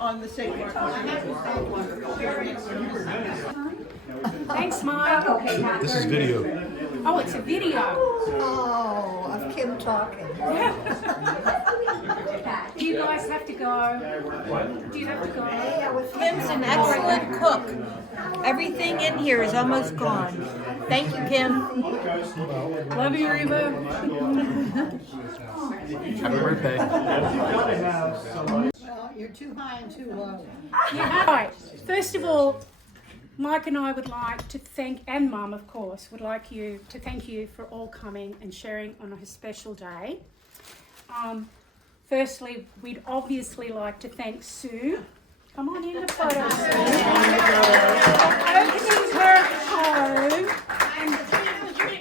On the same Thanks, Mike. This is video. Oh, it's a video. Oh, of Kim talking. Do you guys have to go? Do you have to go? Kim's an excellent cook. Everything in here is almost gone. Thank you, Kim. Love you, Reva. Happy birthday. Well, you're too high and too low. Yeah. All right. First of all, Mike and I would like to thank, and Mum, of course, would like you to thank you for all coming and sharing on a special day. Firstly, we'd obviously like to thank Sue. Come on in the photo, Sue. Opening her home.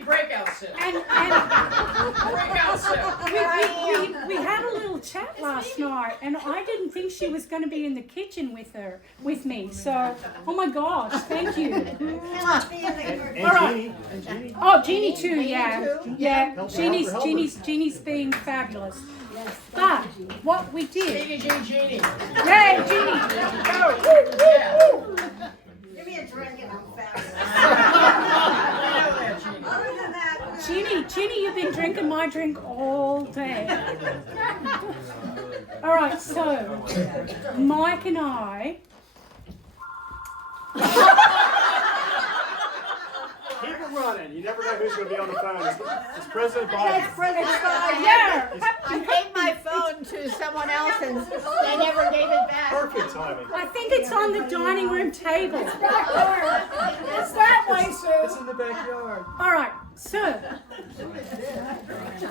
Breakout set. We had a little chat last night, and I didn't think she was going to be in the kitchen with me. So, oh my gosh, thank you. All right. Oh, Jeannie too. Yeah. Jeannie's being fabulous. But what we did. Jeannie. Yay, Jeannie. Give me a drink and I'm fast. Jeannie, you've been drinking my drink all day. All right, so Mike and I. Keep it running. You never know who's going to be on the phone. It's President Biden. Yeah. I gave my phone to someone else and they never gave it back. Perfect timing. I think it's on the dining room table. It's that way, Sue. It's in the backyard. All right, so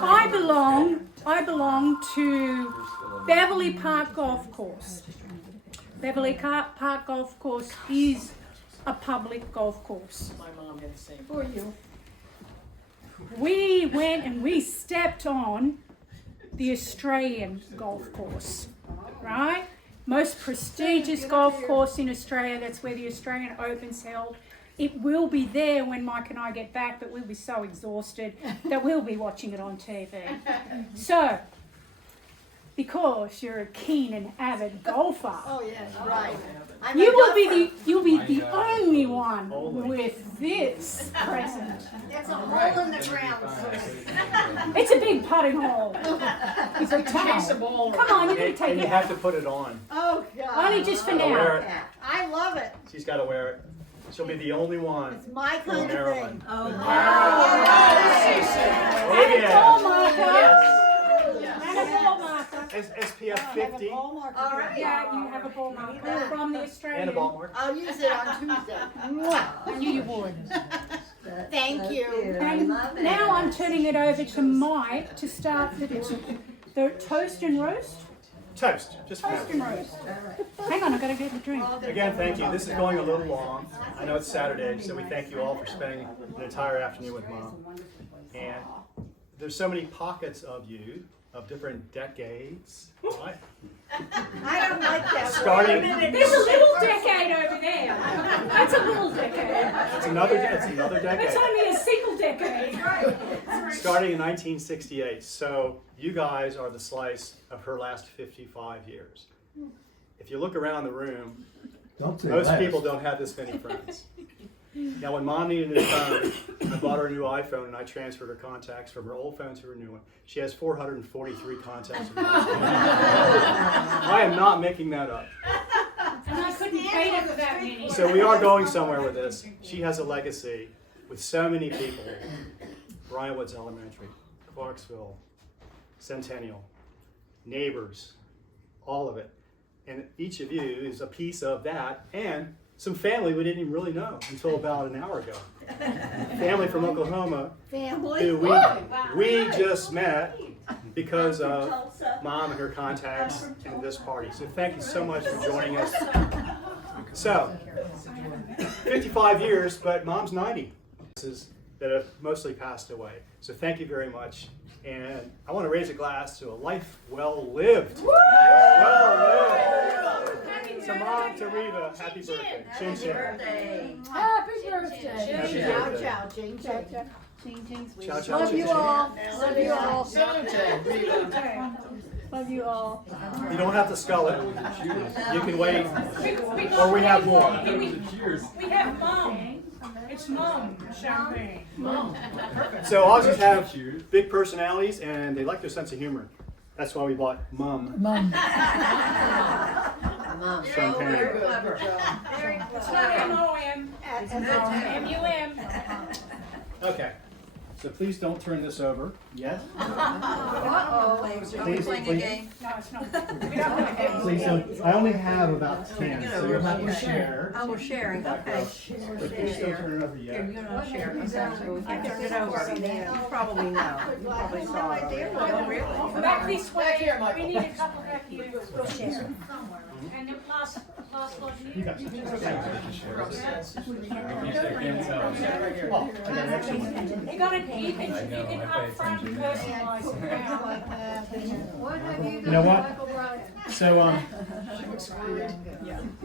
I belong to Beverly Park Golf Course. Beverly Park Golf Course is a public golf course. My mom had the same. For you. We went and we stepped on the Australian golf course, right? Most prestigious golf course in Australia. That's where the Australian Open's held. It will be there when Mike and I get back, but we'll be so exhausted that we'll be watching it on TV. So, because you're a keen and avid golfer, Oh, yes, right. you'll be the only one with this present. It's a hole in the ground, Sue. It's a big putting hole. It's a Chase a towel. ball. Come on, you can take And you it have out. to put it on. Oh, God. Only just for Wear now. it. I love it. She's got to wear it. She'll be the only one. It's my from kind of Maryland. thing. Oh, And a yeah. ball marker. And a ball marker. SPF 50 All right. Yeah, you have a ball marker from the Australian. and a ball mark. I'll use it on Tuesday. I knew you would. Thank you. And now I'm turning it over to Mike to start the toast and roast. Toast. Just for Toast and now. roast. Hang on, I've got to get the drink. Again, thank you. This is going a little long. I know it's Saturday, so we thank you all for spending an entire afternoon with Mom. And there's so many pockets of you of different decades. Right? I don't like that. Starting. There's a little decade over there. That's a little decade. It's another decade. It's only a single decade. Starting in 1968. So you guys are the slice of her last 55 years. If you look around the room, most people don't have this many friends. Now, when Mom needed a new phone, I bought her a new iPhone and I transferred her contacts from her old phone to her new one. She has 443 contacts. I am not making that up. And I couldn't pay her for that many. So we are going somewhere with this. She has a legacy with so many people. Bryan Woods Elementary, Clarksville, Centennial, neighbors, all of it. And each of you is a piece of that, and some family we didn't even really know until about an hour ago. Family from Oklahoma, who we just met because of Mom and her contacts in this party. So thank you so much for joining us. So, 55 years, but Mom's 90. That have mostly passed away. So thank you very much. And I want to raise a glass to a life well lived. Well lived. So Mom, to Reva, happy birthday. Chin chin. Happy birthday. Happy Ciao, birthday. ciao, ching, ching. Ching, ching, sweet. Ciao, ciao, Love chin, you chin. all. Love you all. Salute. Love you all. You don't have to skull it. You can wait. Or we have more. We have mom. It's mom champagne. So Aussies have big personalities and they like their sense of humor. That's why we bought Mum champagne. Very clever. It's not M-O-M. It's M-U-M. Okay. So please don't turn this over. Yes? Uh-oh. Please, No, it's not. We don't have it. Please don't. I only have about 10, so you'll have to share. Oh, we're sharing, okay. But please don't turn it over Here, yet. you're not sharing, okay, so we can turn it over. You probably know. You probably saw it. Oh, really? Back this way. Back here, Michael. We need a couple back here. We'll share. And the last one You here. got something? Okay. Oh, I got an extra one. You got it. You can up front personalize it. You know what? So,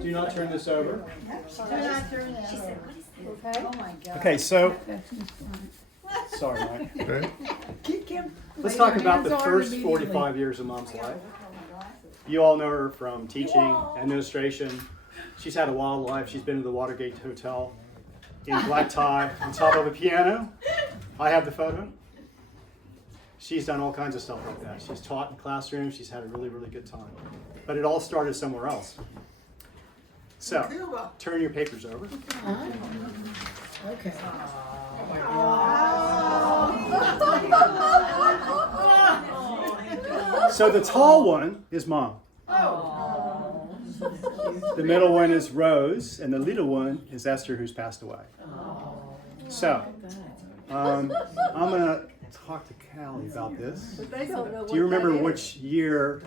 do not turn this over. Do not turn that over. Okay? Oh my God. Okay, so, sorry, Mike. Okay. Let's talk about the first 45 years of Mom's life. You all know her from teaching, administration. She's had a wild life. She's been to the Watergate Hotel in black tie on top of a piano. I have the photo. She's done all kinds of stuff like that. She's taught in classrooms. She's had a really, really good time. But it all started somewhere else. So, turn your papers over. Okay. So the tall one is Mom. The middle one is Rose, and the little one is Esther, who's passed away. So, I'm going to talk to Callie about this. Do you remember which year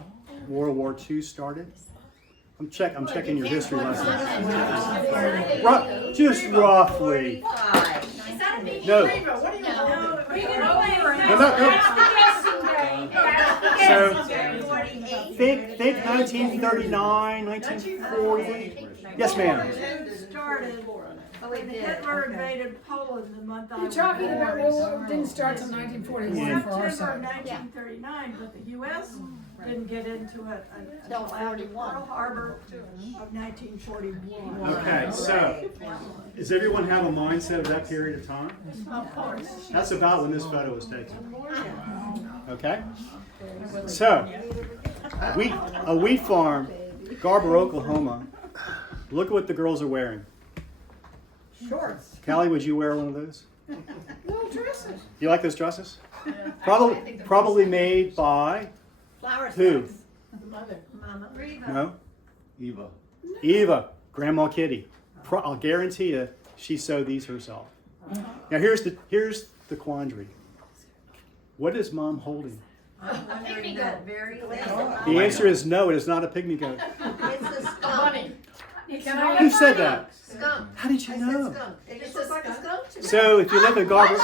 World War II started? I'm checking your history lesson. Just roughly. No. So, think 1939, 1940. Yes, ma'am. Started when Hitler invaded Poland the month I You're was talking born. about World War didn't start till 1941 for our September side. 1939, but the U.S. didn't get into it Till until after 41. Pearl Harbor of 1941. Okay, so does everyone have a mindset of that period of time? Of course. That's about when this photo was taken. Okay? So, a wheat farm, Garber, Oklahoma. Look at what the girls are wearing. Shorts. Callie, would you wear one of those? Little dresses. You like those dresses? Probably made by Flower who? Mother. Mama. No? Eva. Eva, Grandma Kitty. I'll guarantee you she sewed these herself. Now here's the quandary. What is Mom holding? Pygmy goat. Very late. The answer is no, it is not a pygmy goat. It's a skunk. Money. Who said that? Skunk. How did you I said know? skunk. It just looks like a skunk to me. So if you live in Garber,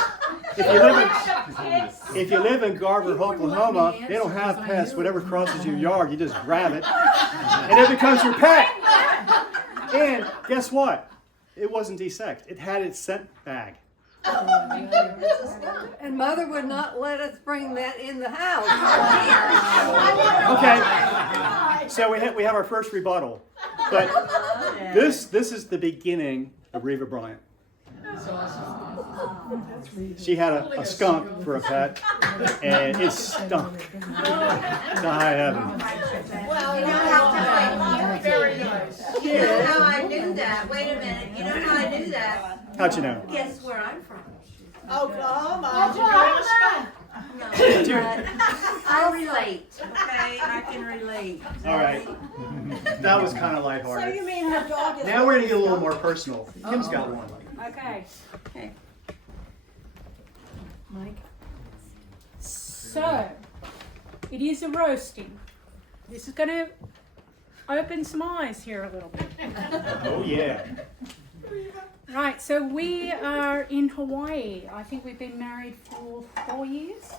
if you live in Garber, Oklahoma, they don't have pests. Whatever crosses your yard, you just grab it, and it becomes your pet. And guess what? It wasn't desexed. It had its scent bag. And Mother would not let us bring that in the house. Okay. So we have our first rebuttal, but this is the beginning of Reva Bryant. She had a skunk for a pet, and it stunk to high heaven. Well, you know how Very nice. you know how I knew that. Wait a minute. You know how I knew that? How'd you know? Guess where I'm from? Oklahoma. No, but I relate. Okay, I can relate. All right. That was kind of So lighthearted. you mean her dog is... Now we're going to get a little more personal. Kim's got one. Okay. Okay. Mike. So, it is a roasting. This is going to open some eyes here a little bit. Oh, yeah. Right, so we are in Hawaii. I think we've been married for 4 years.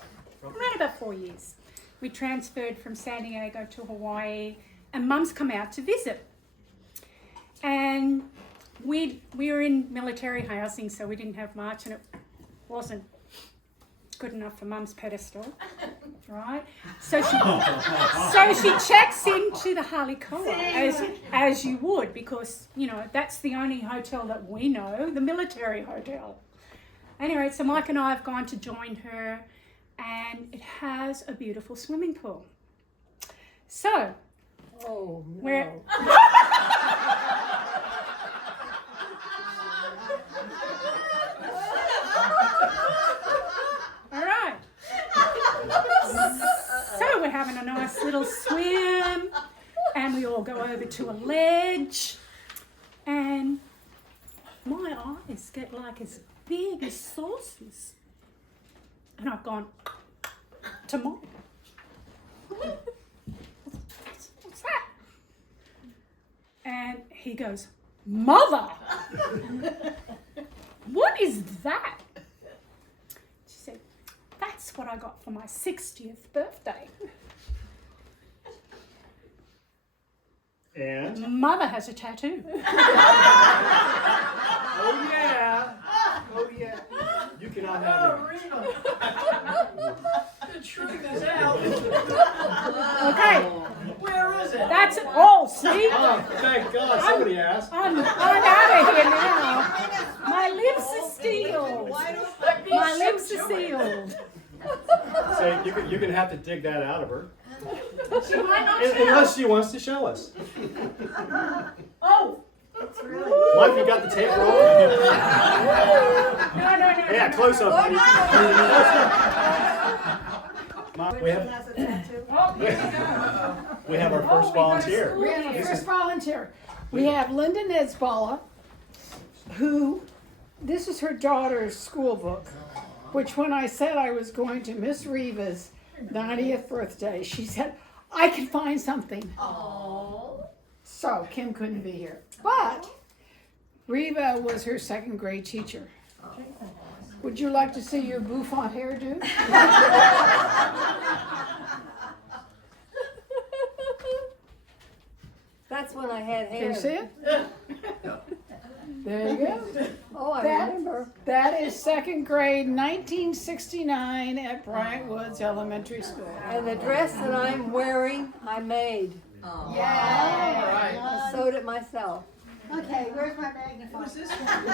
around about 4 years. We transferred from San Diego to Hawaii, and Mum's come out to visit. And we were in military housing, so we didn't have much, and it wasn't good enough for Mum's pedestal, right? So she checks into the Halikoa as you would, because you know that's the only hotel that we know, the military hotel. Anyway, so Mike and I have gone to join her, and it has a beautiful swimming pool. So Oh, no. we're all right. So we're having a nice little swim, and we all go over to a ledge, and my eyes get like as big as saucers, and I've gone to Mike. What's that? And he goes, Mother, what is that? She said, that's what I got for my 60th birthday. And? Mother has a tattoo. Oh yeah. Oh yeah. You cannot have Oh, it. Reva. The truth is out. Okay, Where is it? that's it. Oh, see? Oh, thank God somebody asked. I'm out of here now. My lips are sealed. My lips are sealed. So you're gonna have to dig that out of her. She might not Unless she wants to show us. Oh! Mike, you got the tape roll? No. Yeah, close up. Honey. Mom, we have our first volunteer. We have a first volunteer. We have Linda Nesbala, who, this is her daughter's school book, which when I said I was going to Miss Reva's 90th birthday, she said, I can find something. Oh. So Kim couldn't be here. But Reva was her second grade teacher. Would you like to see your bouffant hairdo? That's when I had Can hair. you see it? There you go. Oh, I That- remember. That is second grade, 1969 at Bryant Woods Elementary School. And the dress that I'm wearing, I made. Alright. I sewed it myself. Okay, where's my magnifier? Who's this one?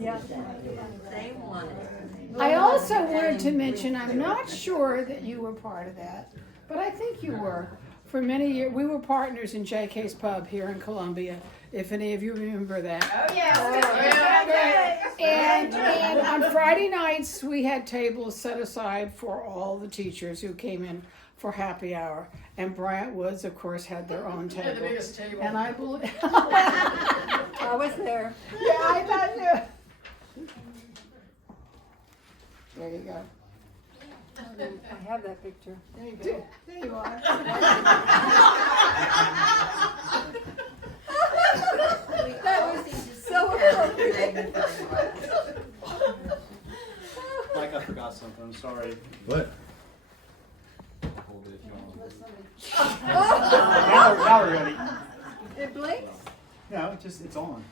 Yeah. I also wanted to mention, I'm not sure that you were part of that, but I think you were. For many years, we were partners in JK's Pub here in Columbia, if any of you remember that. Oh, yeah. And on Friday nights, we had tables set aside for all the teachers who came in for happy hour. And Bryant Woods, of course, had their own Yeah, the table. biggest table. And I believe, I was there. yeah, I thought you. There you go. I have that picture. There you go. There you are. That was so appropriate. Mike, I forgot something. I'm sorry. What? Now we're ready. It blinks? No, it's on.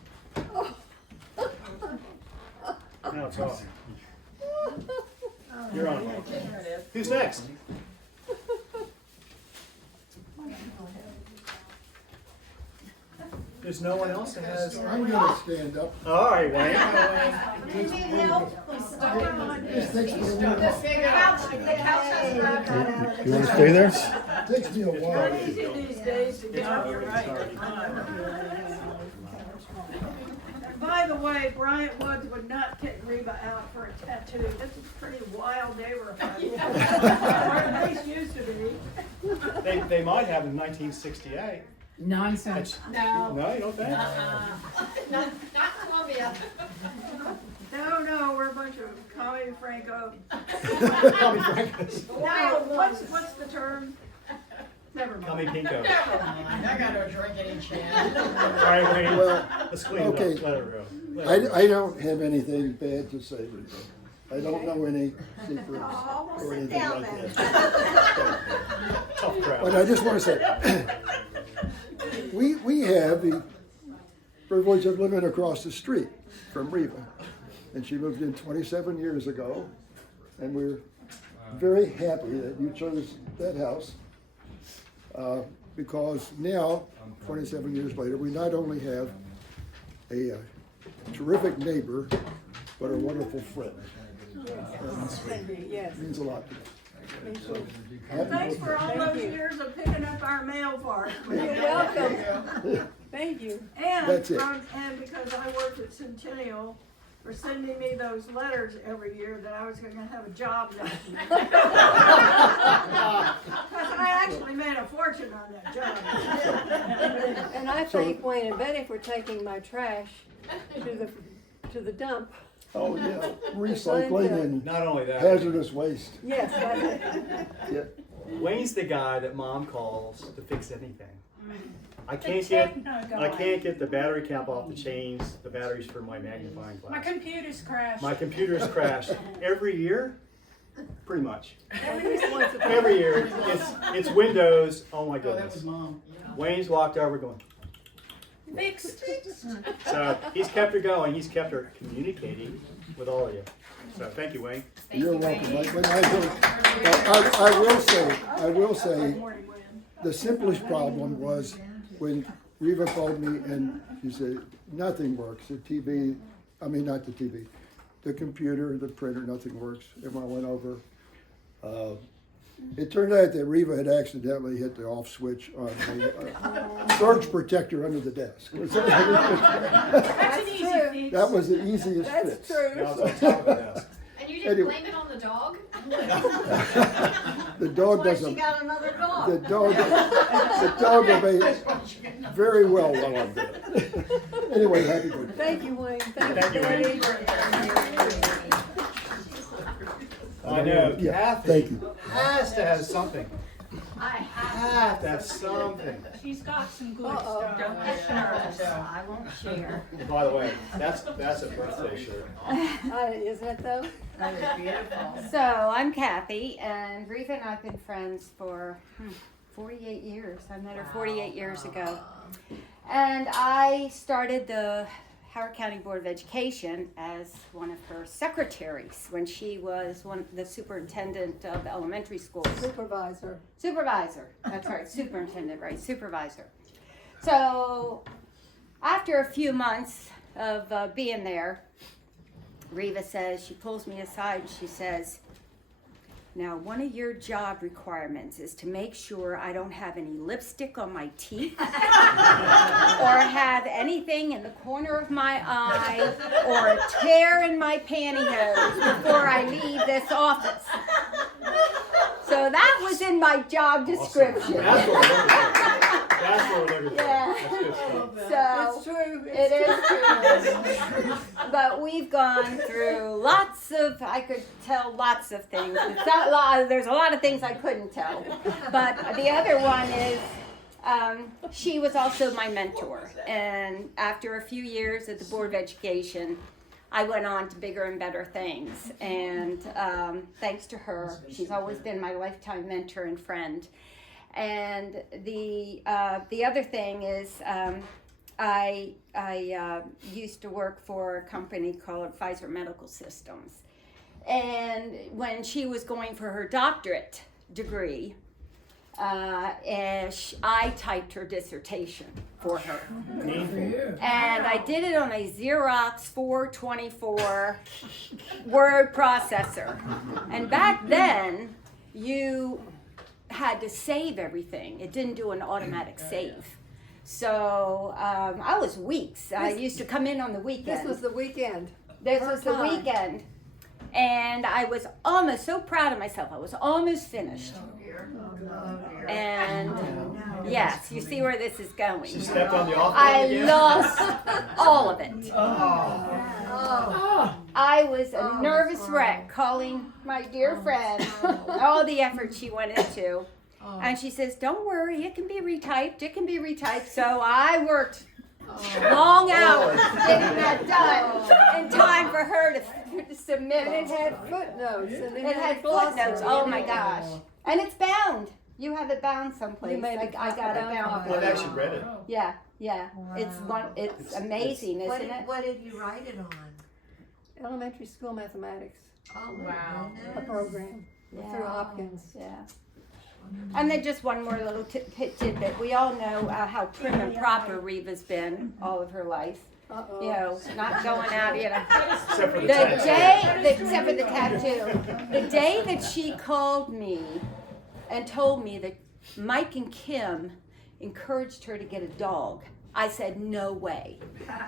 Now it's off. You're on. Who's next? There's no one else that has. I'm gonna stand up. All right, Wayne. This takes me a while. You want to stay there? Takes me a while. These days to get up, you're right. By the way, Bryant Woods would not kick Reva out for a tattoo. This is a pretty wild neighborhood. Where these used to be. They might have in 1968. Nonsense. No, you don't think? Not Columbia. No, we're a bunch of commie Franco. Tommy Frankis. No, what's the term? Never mind. Tommy Pinko. Never mind. I got no drinking chance. All right, Wayne. Well, Let's clean it okay. up. Let her go. Let her go. I don't have anything bad to say, Reva. I don't know any secrets or anything like that. Tough crowd. But I just want to say, we have the privilege of living across the street from Reva. And she moved in 27 years ago. And we're very happy that you chose that house. Because now, 27 years later, we not only have a terrific neighbor, but a wonderful friend. Yes. It means a lot to me. So, happy Thanks for all Thank those you. years of picking up our mail for us. You're welcome. Thank you. And That's it. and because I worked at Centennial, for sending me those letters every year that I was gonna have a job next year. Because I actually made a fortune on that job. And I thank Wayne and Betty for taking my trash to the dump. Oh, yeah, recycling and Not only that, hazardous waste. Yes, Yeah. Wayne's the guy that mom calls to fix anything. I The can't techno guy. get the battery cap off the chains, the batteries for my magnifying My glass. computer's crashed. My computer's crashed every year, pretty much. once a Every year, it's Windows. Oh my Oh, that was goodness. mom. Wayne's walked over going. Fixed. So he's kept her going. He's kept her communicating with all of you. So thank you, Wayne. You're welcome. But I will say, the simplest problem was when Reva called me and she said, nothing works. The computer, the printer, nothing works. And when I went over, it turned out that Reva had accidentally hit the off switch on the surge protector under the desk. That's an easy fix. That was the easiest That's fix. true. Now it's on top of the desk. And you didn't Anyway. blame it on the dog? The dog That's why she doesn't. got another dog. The dog obeyed very well while I'm there. Anyway, happy birthday. Thank you, Wayne. Thank you, Betty. I know. Yeah, Kathy thank you. has to have something. I Have to have something. She's got some good Uh-oh. stuff. I won't share. By the way, that's a birthday shirt. Isn't it though? So I'm Kathy, and Reva and I've been friends for 48 years. I met her 48 years ago. And I started the Howard County Board of Education as one of her secretaries when she was the superintendent of elementary schools. Supervisor. Supervisor, that's right, superintendent, right, supervisor. So after a few months of being there, Reva says, she pulls me aside and she says, now one of your job requirements is to make sure I don't have any lipstick on my teeth or have anything in the corner of my eye or a tear in my pantyhose before I leave this office. So that was in my job description. That's what we're looking for. That's what we're looking for. Yeah. That's good stuff. It's So true. it is true. But we've gone through I could tell lots of things. There's a lot of things I couldn't tell. But the other one is, she was also my mentor. And after a few years at the Board of Education, I went on to bigger and better things. And thanks to her, she's always been my lifetime mentor and friend. And the other thing is, I used to work for a company called Pfizer Medical Systems. And when she was going for her doctorate degree, I typed her dissertation for her. And I did it on a Xerox 424 word processor. And back then, you had to save everything. It didn't do an automatic save. So I was weeks. I used to come in on the weekend. This was the weekend. This was the Part-time. weekend. And I was almost so proud of myself. I was almost finished. And yes, you see where this is going. She stepped on the off I button again. lost all of it. I was a nervous wreck calling my dear friend all the effort she went into. And she says, don't worry, it can be retyped. It can be retyped. So I worked long hours getting that done in time for her to submit And it it. had footnotes and It had glosses. footnotes. Oh my gosh! And it's bound. You have it bound someplace. You made it I got it bound. Well, I've actually read it. Yeah, yeah. It's amazing, What isn't did, it? what did you write it on? Elementary school mathematics, Oh, Wow. a program through Hopkins. Yeah. And then just one more little tidbit. We all know how prim and proper Reva's been all of her life. Uh-oh. You know, not going out, you know. Except for the The tattoo. except for the tattoo. The day that she called me and told me that Mike and Kim encouraged her to get a dog, I said, no way.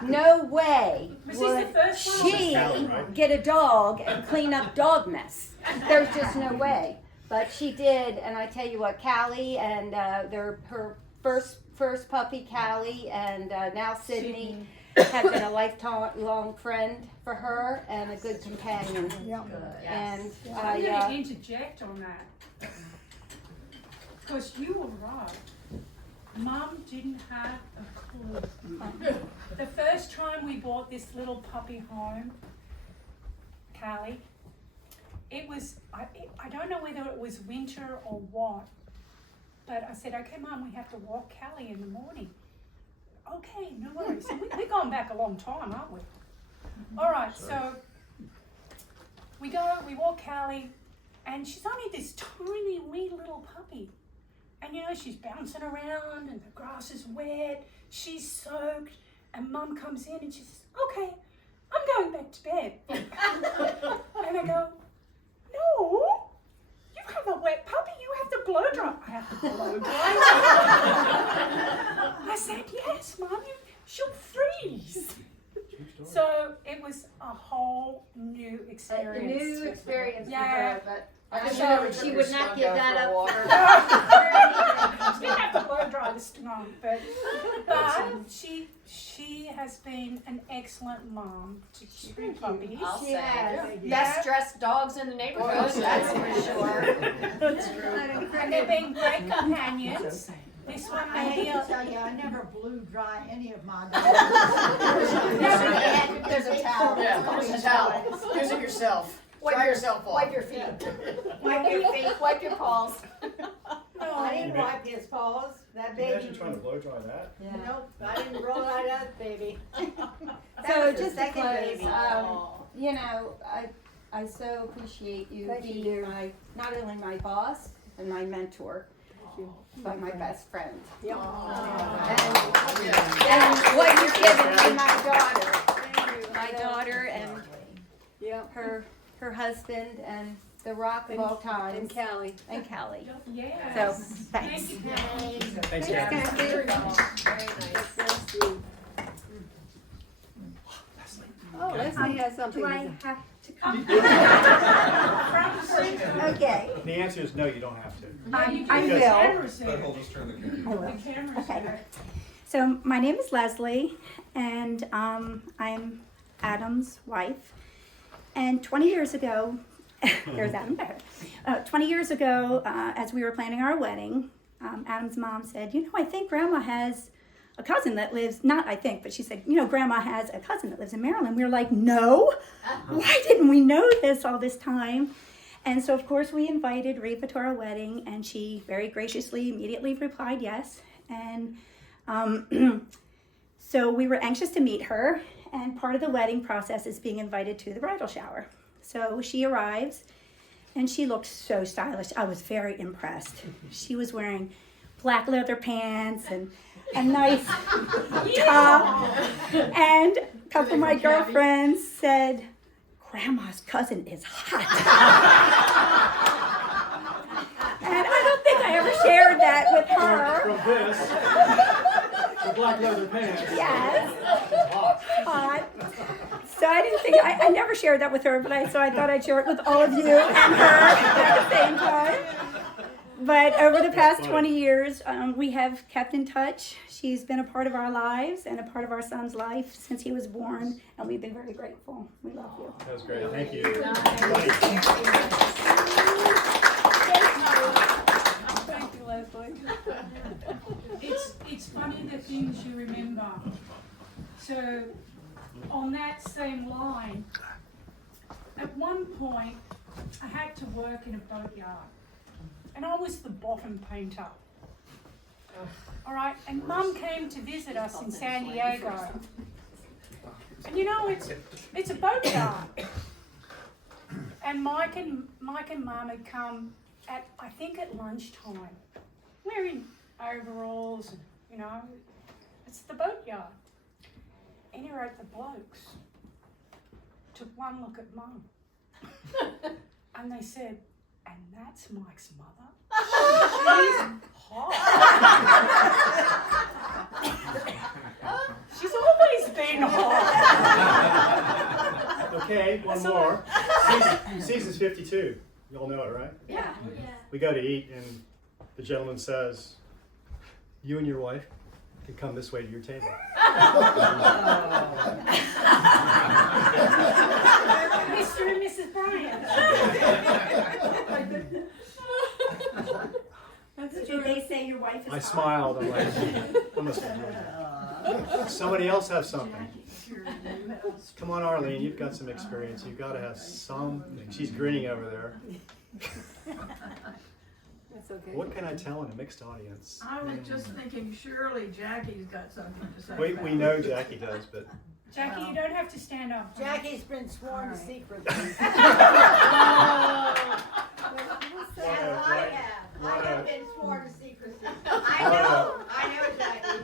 No way Was would this the first one? she get a dog and clean up dog mess. There's just no way. But she did, and I tell you what, Callie and her first puppy, Callie, and now Sydney, have been a lifelong friend for her and a good companion. Yeah. And I'm going to interject on that. Because you were right. Mum didn't have a clue. The first time we bought this little puppy home, Callie, it was, I don't know whether it was winter or what, but I said, okay, Mum, we have to walk Callie in the morning. Okay, no worries. And we're going back a long time, aren't we? All right, so we walk Callie, and she's only this tiny wee little puppy. And you know, she's bouncing around and the grass is wet, she's soaked, and Mum comes in and she says, okay, I'm going back to bed. And I go, no, you have a wet puppy, you have to blow dry. I have to blow dry. I said, yes, Mum, she'll freeze. So it was a whole new experience. a new experience for Yeah. her, but I so she would not give that up for She didn't have to blow dry the skunk, but she has been an excellent mom to two puppies. I'll She say. has. Best dressed dogs in the neighborhood, that's for sure. And they've been great companions. This one I may be hate to a tell you, I never blew dry any of my dogs. There's a towel. Yeah, use a towel. Use it yourself. Dry yourself off. Wipe your feet. Wipe your feet, wipe your paws. I didn't wipe his paws, that baby. Imagine trying to blow dry that. Nope, I didn't roll that up, baby. So was the just to second close, baby. you know, I so appreciate you Thank you, being dear. not only my boss and my mentor, but my best friend. Yep. And what you've given me, my daughter and Yep. her husband and the rock of all time, And Callie. and Callie. yes. So, thanks. Thank you. Thanks, Kathy. Very nice. Bless you. Oh, Leslie has something. Do to I say. have to come? Okay. The answer is no, you don't have to. I The will. camera's there. just turn the camera. The camera's Okay. there. So my name is Leslie, and I'm Adam's wife. And 20 years ago, there's Adam. 20 years ago, as we were planning our wedding, Adam's mom said, you know, I think Grandma has a cousin that lives, not I think, but she said, you know, Grandma has a cousin that lives in Maryland. We were like, no, why didn't we know this all this time? And so, of course, we invited Reva to our wedding, and she very graciously immediately replied yes. And so we were anxious to meet her, and part of the wedding process is being invited to the bridal shower. So she arrives, and she looked so stylish. I was very impressed. She was wearing black leather pants and a nice top. And a couple of my girlfriends said, Grandma's cousin is hot. And I don't think I ever shared that with her. From this, the black leather pants. Yes. Hot. Hot. So I didn't think, I never shared that with her, but I thought I'd share it with all of you and her at the same time. But over the past 20 years, we have kept in touch. She's been a part of our lives and a part of our son's life since he was born, and we've been very grateful. We love you. That was great. Thank you. Thank you, Leslie. It's funny the things you remember. So on that same line, at one point, I had to work in a boatyard, and I was the bottom painter. All right, and Mum came to visit us in San Diego, and you know it's a boatyard, and Mike and Mum had come at I think at lunchtime, wearing overalls, and you know, it's the boatyard. Anyway, the blokes took one look at Mum, and they said, "And that's Mike's mother? She's hot." She's always been hot. Okay, one more. Season's 52. You all know it, right? Yeah. We go to eat, and the gentleman says, "You and your wife can come this way to your table." Mr. and Mrs. Bryant. Did they say your wife is I hot? smiled. I'm like, somebody else has something. Come on, Arlene, you've got some experience. You've got to have something. She's grinning over there. That's okay. What can I tell in a mixed audience? I was just thinking, surely Jackie's got something to say. We know Jackie does, but Jackie, you don't have to stand up. Jackie's been sworn to secrecy. I have been sworn to secrecy. I know, Jackie.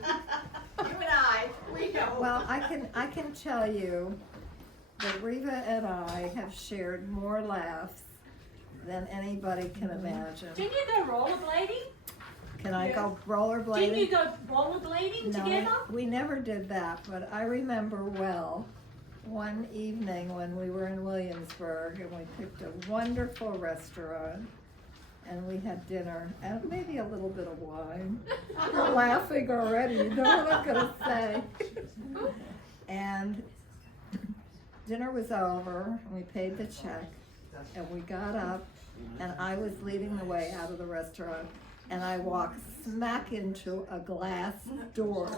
You and I, we know. Well, I can tell you that Reva and I have shared more laughs than anybody can imagine. Didn't you go rollerblading? Can I go rollerblading? Didn't you go rollerblading together? We never did that, but I remember well one evening when we were in Williamsburg and we picked a wonderful restaurant and we had dinner and maybe a little bit of wine. You're laughing already, you know what I'm gonna say. And dinner was over and we paid the check and we got up and I was leading the way out of the restaurant and I walked smack into a glass door.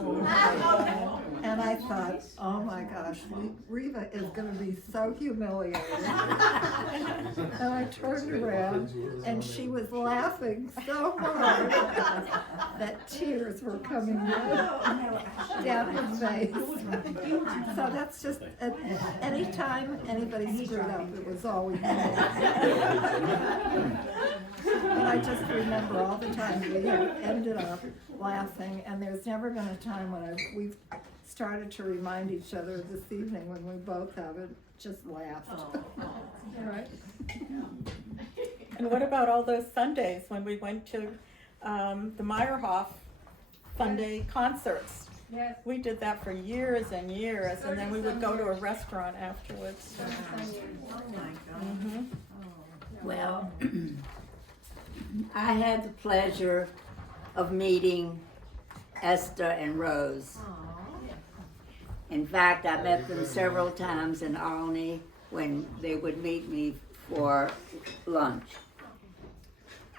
And I thought, oh my gosh, Reva is going to be so humiliated. And I turned around and she was laughing so hard that tears were coming down her face. So that's just, anytime anybody screwed up, it was always me. But I just remember all the time we ended up laughing, and there's never been a time when we've started to remind each other this evening when we both haven't just laughed. Right? And what about all those Sundays when we went to the Meyerhoff Sunday concerts? Yes. We did that for years and years, and then we would go to a restaurant afterwards. Mm-hmm. Well, I had the pleasure of meeting Esther and Rose. In fact, I met them several times in Albany when they would meet me for lunch.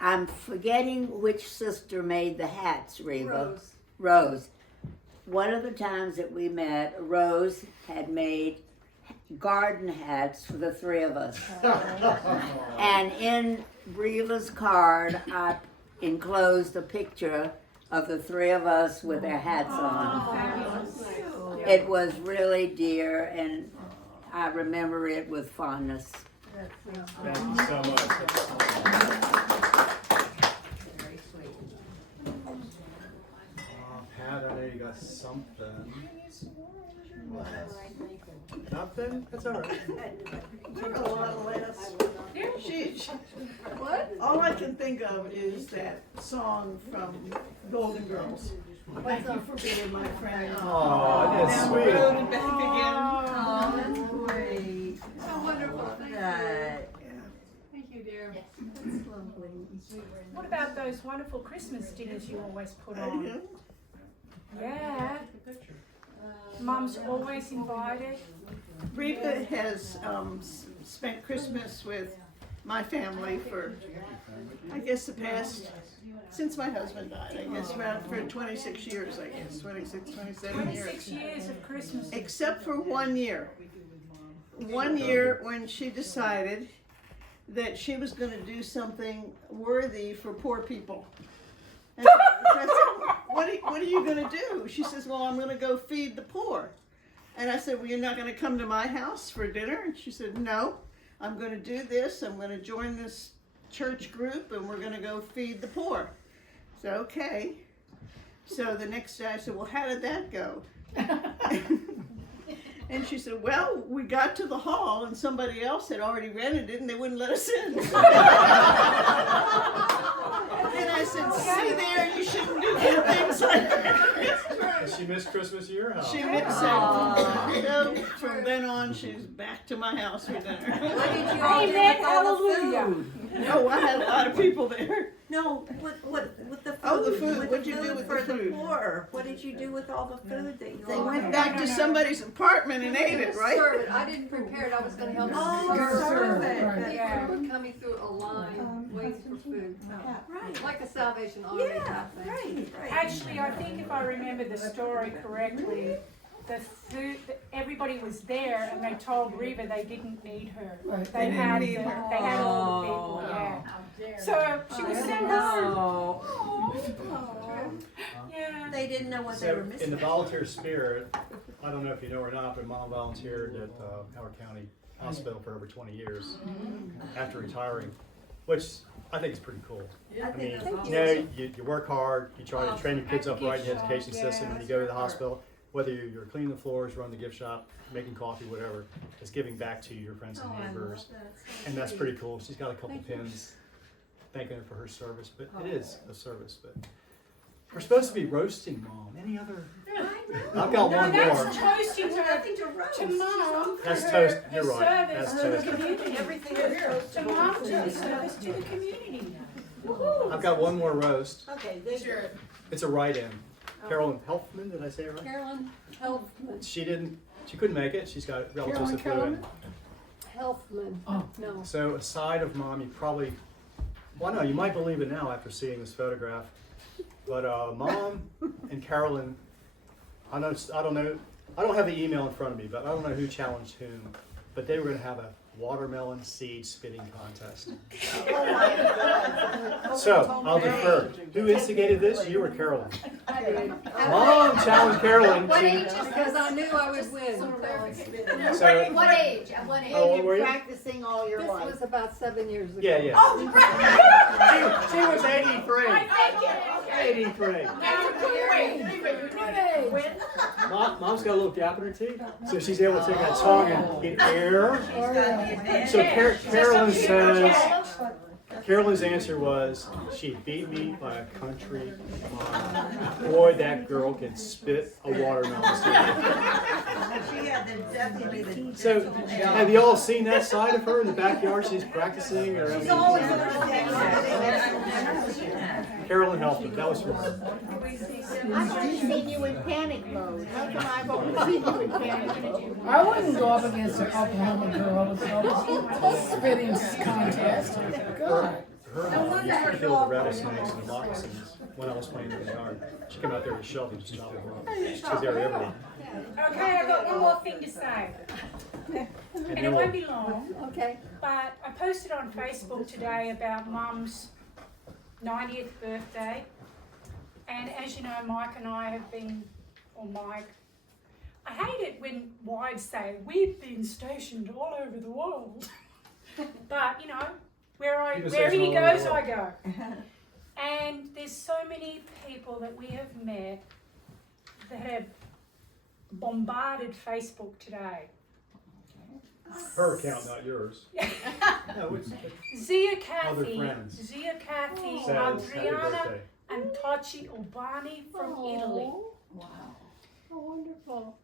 I'm forgetting which sister made the hats, Reva. Rose. One of the times that we met, Rose had made garden hats for the three of us. And in Reva's card, I enclosed a picture of the three of us with their hats on. It was really dear, and I remember it with fondness. thank you so much. Very sweet. Pat, I know you got something. Nothing? That's all right. Took a lot of laughs. What? All I can think of is that song from Golden Girls. Thank you for being my friend. Oh, that's Down the sweet. road and back again. Oh, that's great. So wonderful. Thank you, dear. What about those wonderful Christmas dinners you always put on? Yeah. Mum's always invited. Reva has spent Christmas with my family for, I guess, the past, since my husband died, I guess around for 26 years, I guess, 26, 27 years. 26 years of Christmas. Except for 1 year. 1 year when she decided that she was going to do something worthy for poor people. And I said, what are you going to do? She says, well, I'm going to go feed the poor. And I said, well, you're not going to come to my house for dinner? And she said, no, I'm going to do this. I'm going to join this church group and we're going to go feed the poor. So, okay. So the next day I said, well, how did that go? And she said, well, we got to the hall and somebody else had already rented it and they wouldn't let us in. And I said, see there, you shouldn't do things like that. She missed Christmas year? How? She missed it. So from then on, she's back to my house for dinner. What did you all do with all the food? No, I had a lot of people there. No, with the food. Oh, the food. With What'd the you do with for the food? poor. What did you do with all the food that you They all went had? back to somebody's apartment and ate it, right? Serve it. I didn't prepare it. I was going to help Oh, serve it. But people were coming through a line waiting for food. Right. Like a Salvation Army type thing. Right. Actually, I think if I remember the story correctly, the food, everybody was there and they told Reva they didn't need her. Right. They had all the people, yeah. So she was sent home. Yeah. They didn't know what they So were in missing. the volunteer spirit, I don't know if you know or not, but Mom volunteered at Howard County Hospital for over 20 years after retiring, which I think is pretty cool. I mean, you work hard, you try to train your kids up right in the education system, and you go to the hospital, whether you're cleaning the floors, running the gift shop, making coffee, whatever, it's giving back to your friends and neighbors. And that's pretty cool. She's got a couple pins thanking her for her service, but it is a service. But we're supposed to be roasting Mom. Any other? I've got one more. That's toasting to Mom. That's for toast. her You're right. service That's to the toast. community. Everything is toast to Mom to the service to the community. Woo-hoo. I've got one more roast. Okay, Sure. It's a write-in. Carolyn Helfman, did I say it right? Carolyn Helfman. She couldn't make it. She's got relatives that flew in. Helfman. No. So aside of Mom, you probably, well, no, you might believe it now after seeing this photograph. But Mom and Carolyn, I don't know, I don't have the email in front of me, but I don't know who challenged whom. But they were going to have a watermelon seed spitting contest. So I'll defer. Who instigated this? You or Carolyn? I did. Mom challenged Carolyn Because I knew I would win. So, What age? At what age? how old were you? Practicing all your This life. was about 7 years ago. Yeah, yeah. Oh, right. She was 83. 83. Mom's got a little gap in her teeth, so she's able to take that tongue and get air. So Carolyn's answer was, she beat me by a country mile. Boy, that girl can spit a watermelon seed. So, have you all seen that side of her in the backyard? She's practicing, or Carolyn helped her. That was fun. I've only seen you in panic mode. How come I've only seen you in panic mode? I wouldn't go up against an Oklahoma girl with a spitting contest. God. Her used to kill the rattlesnakes and the moccasins when I was playing in the yard. She came out there with a shovel and just chopped them up. She's there every day. Okay, I've got one more thing to say. And it won't be long. Okay. But I posted on Facebook today about Mum's 90th birthday. And as you know, Mike and I have been, I hate it when wives say, we've been stationed all over the world. But, you know, where he goes, I go. And there's so many people that we have met that have bombarded Facebook today. Her account, not yours. No, it's Zia other Kathy, friends. says, Happy Adriana, birthday. and Tachi Ubani from Italy. Wow. How wonderful.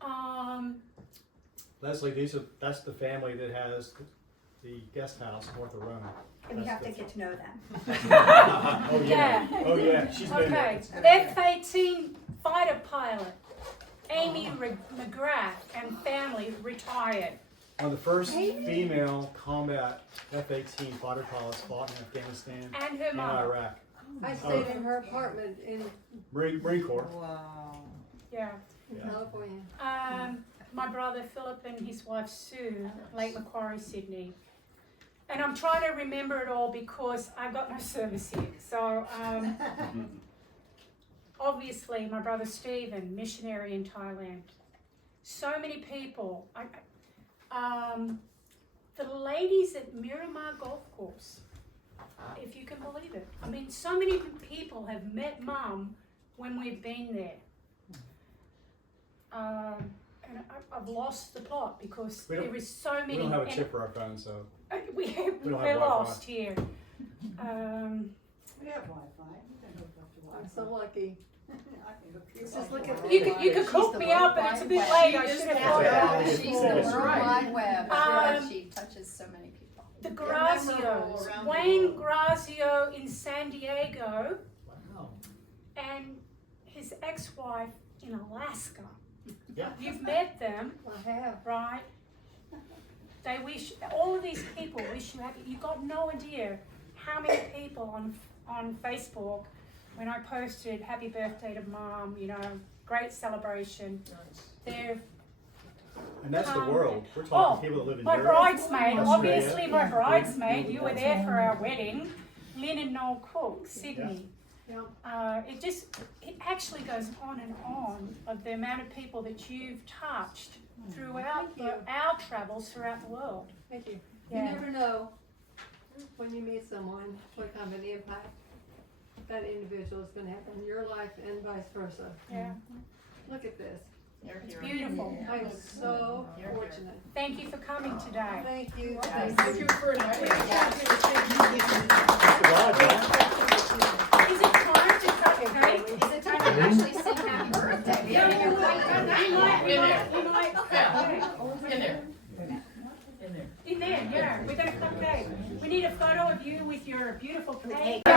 Leslie, that's the family that has the guest house north of Rome. And we have to get to know them. Oh yeah. Yeah. Oh yeah. She's been Okay, there. F-18 fighter pilot Amy McGrath and family retired. One of the first female combat F-18 fighter pilots fought in Afghanistan And her mom. Iraq. I stayed in her apartment in Marine Corps. Wow. Yeah. California. My brother Philip and his wife Sue, Lake Macquarie, Sydney. And I'm trying to remember it all because I've got no service here. So, obviously, my brother Stephen, missionary in Thailand. So many people. The ladies at Miramar Golf Course, if you can believe it. I mean, so many people have met Mum when we've been there. And I've lost the plot because there is so many. We don't have a chip for our phone, so. We're Wi-Fi. lost here. We have Wi-Fi. I'm so lucky. You could cook me up, but it's a bit late. I should have thought about it. She's the World Wide Web. She touches so many people. The Grazios, Wayne Grazio in San Diego, and his ex-wife in Alaska. Yeah. You've met them, I have. right? They wish, all of these people wish you happy. You got no idea how many people on Facebook, when I posted happy birthday to Mom, you know, great celebration. They're And that's the world. We're talking people that live in my Europe, bridesmaid, Australia. obviously my bridesmaid, you were there for our wedding, Lynn and Noel Cook, Sydney. It actually goes on and on of the amount of people that you've touched throughout our travels throughout the world. Thank you. Yeah. You never know when you meet someone what kind of an impact that individual is going to have on your life and vice versa. Yeah. Look at this. It's beautiful. I'm so fortunate. Thank you for coming today. Thank you. Thank you for inviting us. Is it time to cut cake? Is it time to actually sing happy birthday? Yeah, In there, yeah. We're going to cut cake. We need a photo of you with your beautiful cake. To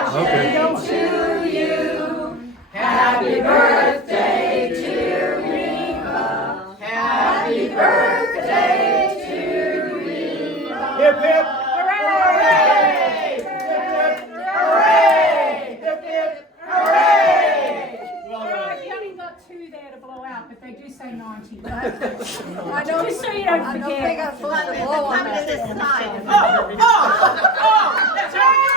you, happy birthday, dear Reva. Happy birthday to Reva. Hip hip. Hooray! Hooray! Hip hip! Hooray! Alright, we only got 2 there to blow out, but they do say 90. I know. Just so you don't I know they forget. got supposed to blow on that. This side. Oh! That's right!